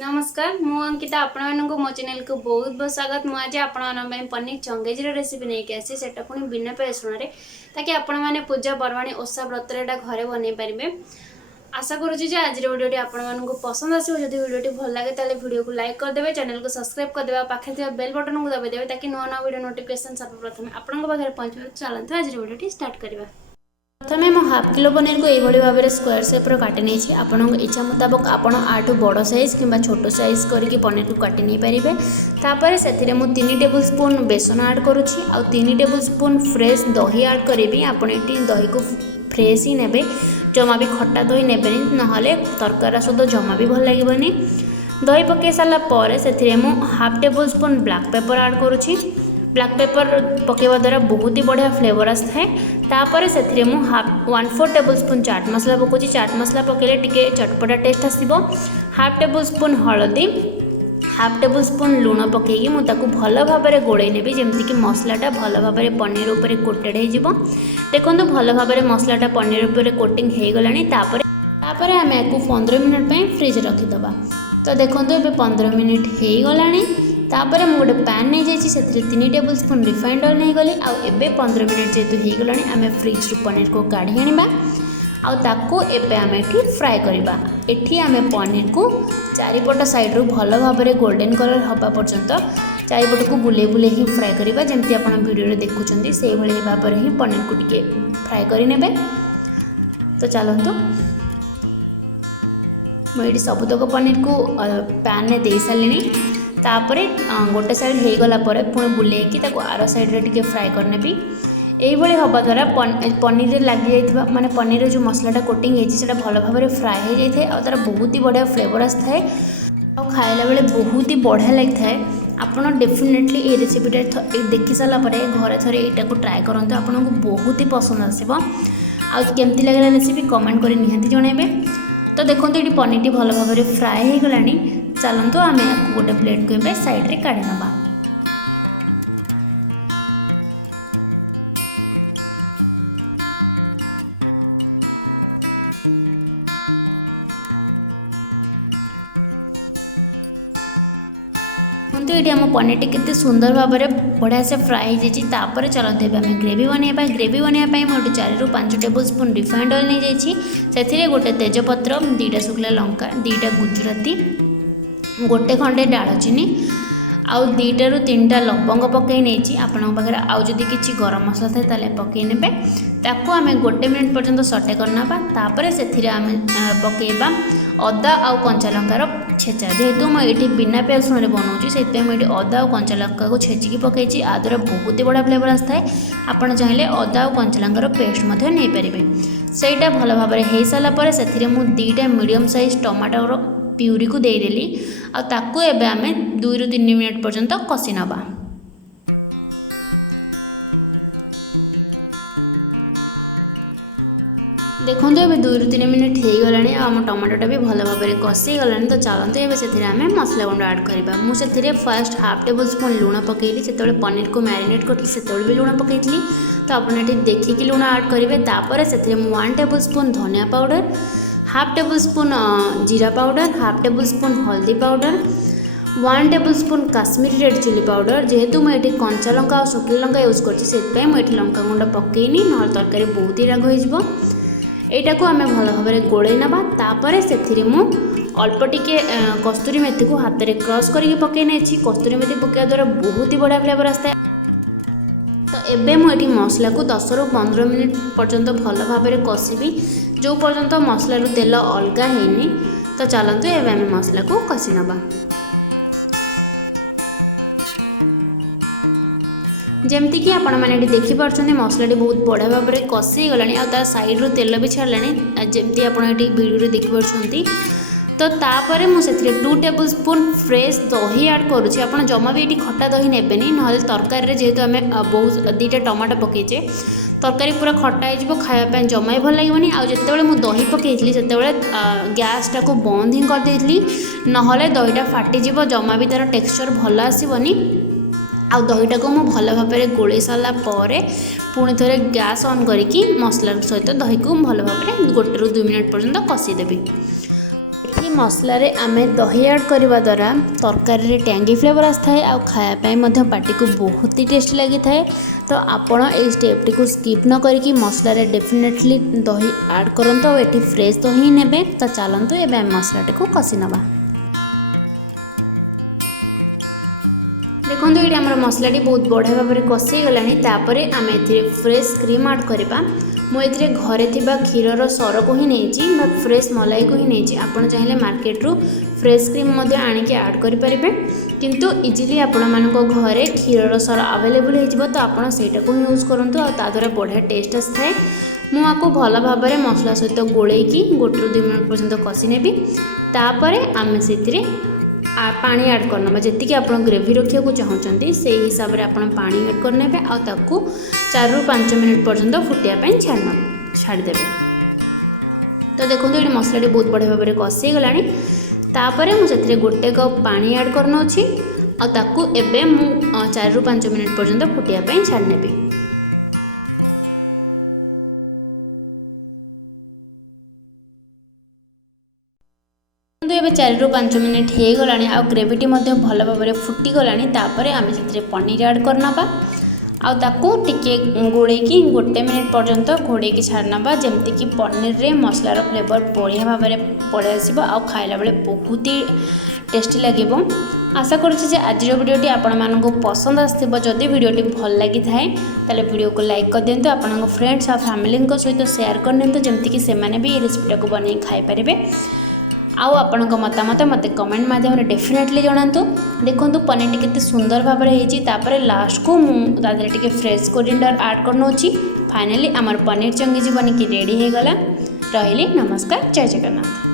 नमस्कार मु अंकिता आपण मो चैनल को बहुत बहुत स्वागत। मु आज आपण पनीर चंगेजी रेसिपी नहीं आसी सेटा पुणी बिना पेसुण ताकि आपण मैंने पूजा पर्वाणी ओषा व्रत घरे बन पारे। आशा करुँच आज भिडियोटी आपको पसंद आसो। जब भिडियोटी भल लगे तेल भिडियो को लाइक करदे, चैनल को सब्सक्राइब करदे, पाखे बेल बटन को दबाई देवे ताकि नुआ नुआ भिडियो नोटिफिकेशन सर्वप्रथम आपण पाखे पहुँचे। चलते आज भिडियोटी स्टार्ट करवा। प्रथम मु हाफ किलो पनीर को यही भाव में स्क्वायर सेप्र काटि नहीं। आपण इच्छा मुताबक आपण आठू बड़ साइज कि छोट साइज करके पनीर को काटि नहीं पारे। तापर से 3 टेबल स्पून बेसन ऐड करुँची आ 3 टेबल स्पून फ्रेश दही ऐड करी। आपण ये दही को फ्रेश ही ने, जमा भी खट्टा दही ने, ना तरकार स्वाद जमा भी भल लगे। दही पकई सारापर से half tablespoon black pepper add करुँची। ब्लैक पेपर पकेवा द्वारा बहुत ही बढ़िया फ्लेवर आए। तापर से 1/4 टेबल स्पून चाट मसला पकाउची। चाट मसला पकेले टिके चटपटा टेस्ट आसिबो। हाफ टेबल स्पून हलदी, हाफ टेबल स्पून लुण पकईकी मुझे भल भाव में गोड़े नेबी जमती मसलाटा भल भाव में पनीर उपर कोटेड हो। देखो भल भाव में मसलाटा पनीर उपर कोटिंग हो गलापर आम या 15 मिनट फ्रिज रखीदे। तो देखो ये 15 मिनट हो गला। तापर मुझे गोटे पैन नहीं जाइए से 3 टेबल स्पून रिफाइंड ऑयल नहीं गली। आबे 15 मिनट जेहतु हो गला आम फ्रिज पनीर को काढ़ी आनिबा आउ एबे आम ये फ्राए करवा। एठी आम पनीर को चारिपट साइड्रु भल भाव में गोल्डन कलर हवा पर्यंत चारिपट को बुले बुले ही फ्राए करवा। जमती आप वीडियो देखुं से भाव में ही पनीर को टिके फ्राए करे। तो चलतु मुझे सबुतक पनीर को पैन में दे सारे। तापर गोटे साइड हो गला पुणी बुलेकी आर साइड रे टिके फ्राए करने। यही हवा द्वारा पनीर लगी जाइए माने पनीर जो मसलाटा कोटिंग होता भल भाव में फ्राए हो जाए और तार बहुत ही बढ़िया फ्लेवर आए और खाइला बेले बहुत ही बढ़िया लगी था। आपड़ डेफिनेटली ये रेसिपीटा देखी सारापर घरे थे यहाँ ट्राए करूँ, आपको बहुत ही पसंद आसो। आमती लगे रेसिपी कमेंट कर निहाती जनइबे। तो देखो ये पनीर टी भल भाव में फ्राए हो गला। चलतु आम गोटे प्लेट को ए साइड रे काढ़ी नबा। ये आम पनीर टी केते सुंदर भाव में बढ़िया से फ्राए हो जाए। चलते आम ग्रेवी बनैबा। ग्रेवी बनवाई मुझे 4 ରୁ 5 टेबल स्पून रिफाइंड ऑयल नहीं जाइए। से गोटे तेजपत्र, 2टा शुखला लंका, 2टा गुजराती, गोटे खंडे डालचीनी आउ 2 ରୁ 3टा लवंग पकई नहीं। आपण पाखे आउ जदि किसी गरम मसला थाए ताले पकई नेबे। ताकू आम 1 मिनट पर्यंत सटे करना। तापर से आम पकईबा अदा आउ कंचा लंकार छेचा। जेहेतु मुझे बिना प्याज रसुण बनाऊँगी से अदा और कंचा लंका को छेचिकी पकई आ द्वारा बहुत ही बढ़िया फ्लेवर आए। आपड़ चाहिए अदा और कंचा लंकार पेस्ट नहीं पारे। सहीटा भल भाव में हो सारापर से 2टा मीडियम साइज टमाटर प्यूरी को देदेली आउ एबे आम 2 ରୁ 3 मिनट पर्यंत कषि नबा। देखो ये 2 ରୁ 3 मिनट हो गला आम टमाटोटा भी भल भाव में कषि गला। तो चलते ये से आम मसला गुंड ऐड करवा। मुझे फर्स्ट हाफ टेबल स्पून लुण पकईली। से पनीर को मैरिनेट करी से भी लुण पकई। तो आपने देखिकी लुण ऐड करेंगे। तापर से 1 टेबल स्पून धनिया पाउडर, हाफ टेबल स्पून जीरा पाउडर, हाफ टेबल स्पून हल्दी powder, 1 tablespoon Kashmiri red chilli powder. जेहेतु मुझे कंचा लंका और शुखला लंका यूज कर मुझे लंका गुंड पकईनी ना तरकारी बहुत ही राग हो। यहाँ को आम भल भाव में गोड़े नवा। तापर से अल्प टिके कस्तूरी मेथी को हाथ में क्रश करके पकई नहीं। कस्तूरी मेथी पकड़ा द्वारा बहुत ही बढ़िया फ्लेवर आए। तो एबे मुझे मसला को 10 ରୁ 15 मिनट पर्यंत भल भाव में कषिबी जो पर्यंत मसला तेल अलगा है। तो चलतु एबे आम मसला को कषि नबा। जमती कि आपण मैंने देखिपे मसला बहुत बढ़िया भाव में कषि गला आ साइड रू तेल भी छाड़ा जमती आप वीडियो देखिपे। तो तापर मुझे 2 टेबल स्पून फ्रेश दही ऐड करुँची। आप जमा भी ये खट्टा दही नेबेनी ना तरकारी जेहेतु आम बहुत 2टा टमाटो पकईचे तरकारी पूरा खट्टा हो खायापी जमा ही भल लगे। आउ जिते मुझे दही पकई से गैसटा को बंद ही करदेली ना दहीटा फाटीज जमा भी तार टेक्सचर भल आसबनी। आ दहीटा को मुझे भल भाव में गोले सारापर पुणी थे गैस ऑन करके मसला सहित दही को भल भाव में 1 ରୁ 2 मिनट पर्यंत कषिदेवी। मसला रे आमे दही ऐड करबा द्वारा तरकारी रे टैंगी फ्लेवर आस्थाए आ खाया पई मध्य पार्टी को बहुत ही टेस्टी लगी थाए। तो आपण ए स्टेप टी को स्किप न करके मसला रे डेफिनेटली दही ऐड करंतो। एठी फ्रेश दही नेबे। तो चलंतु एबे हम मसला टी को कसी नबा। देखो ये आम मसलाटी बहुत बढ़िया भाव में कषी गलानी। तापरे आम ए फ्रेश क्रीम ऐड करवा। मुझे घरे थिबा क्षीरर सर को ही नहीं फ्रेश मलाई को ही नहीं। आपड़ चाहिए मार्केट रू फ्रेश क्रीम आनिक ऐड करें किंतु इजिली आपण मानक घरे क्षीरर सर अवेलेबल हो तो आपड़ से यूज करूँ। द्वारा बढ़िया टेस्ट आए। मुझे भल भाव में मसला सहित गोलैकी 1 ରୁ 2 मिनट पर्यंत कषि नेबी। तापरे आम से पानी ऐड करना जी आप ग्रेवी रखा चाहते से हिसाब से आप पानी ऐड करने और 4 ରୁ 5 मिनट पर्यंत फुटियापाई छाड़दे। तो देखो ये मसलाटी बहुत बढ़िया भाव में कषी गलानी। तापर मुझे 1 कप पानी ऐड करना अच्छी और 4 ରୁ 5 मिनट पर्यंत फुटियापाई छाड़ने। एबे 4 ରୁ 5 मिनट हो गलानी आ ग्रेवीटी भल भाव में फुटी गलानी। तापर आम से पनीर ऐड करना आउ ताकू टिके गोलैकी 1 मिनट पर्यंत घोड़े छाड़ना जमती कि पनीर रे मसलार फ्लेवर बढ़िया भाव में पड़े आसो आ खाइला बेले बहुत ही टेस्टी लगे। आशा करुँचे आज वीडियोटी आपण पसंद आसो। जदि वीडियोटी भल लगी थाए ताले वीडियो को लाइक कर दिंतु। आपण फ्रेंड्स और फैमिली सहित शेयर कर दिंतु जमती कि सेमाने भी रेसिपीटा को बनै खाई पारे। आउ आपणक मतामत मत कमेंट माध्यम डेफिनेटली जनातु। देखो पनीर टी केते सुंदर भाव में होती। लास्ट को मुझे फ्रेश कोरिएंडर ऐड करना। फाइनली आमर पनीर चंगेजी बनिकी रेडी हो गला। रही नमस्कार, जय जगन्नाथ।